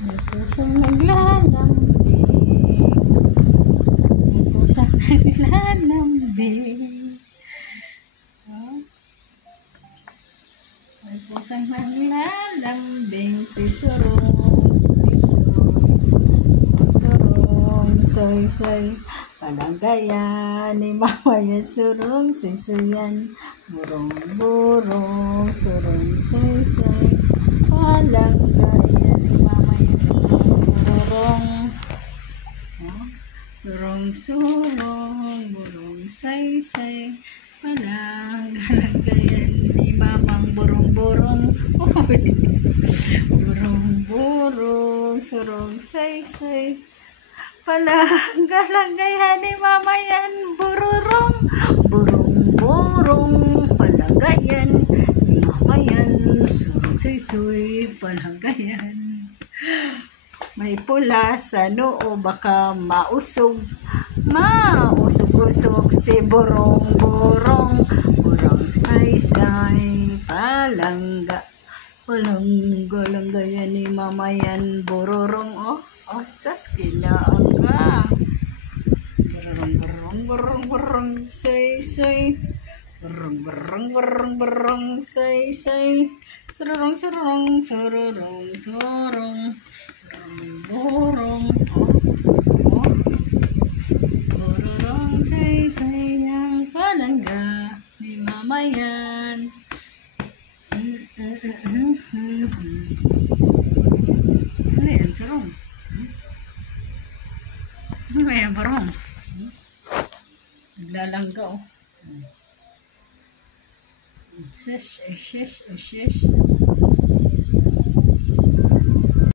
May pusang naglalambing. May pusang naglalambing. Oh, may pusang naglalambing. Si Surong, soy, soy. Surong, soy, soy. Palanggayan ni mama yan. Surong, soy, soy yan. Burong, burong. Surong, soy, soy. Palanggayan ni mama yan. Surong, surong. Oh, surong, surong. Burong, say, say. Palanggayan ni mamang burong, burong. Burong, burong. Surong, say, say. Palanggayan ni mama yan. Bururong. Burong, burong. Palanggayan ni mama yan. Surong, say, say. Palanggayan. May pula sa noo, baka mausog. Mausog-usog si burong, burong. Burong, say, say. Palangga. Palanggayan ni mama yan. Bururong, oh. Osas, kinaaga. Burong, burong, burong, burong, say, say. Burong, burong, burong, burong, say, say. Surong, surong, surong, surong. Burong, oh, burong, say, say. Ang palangga ni mama yan. Ano yan, surong? Ano ba yan, barong? Naglalangga, oh. Shish, shish, shish.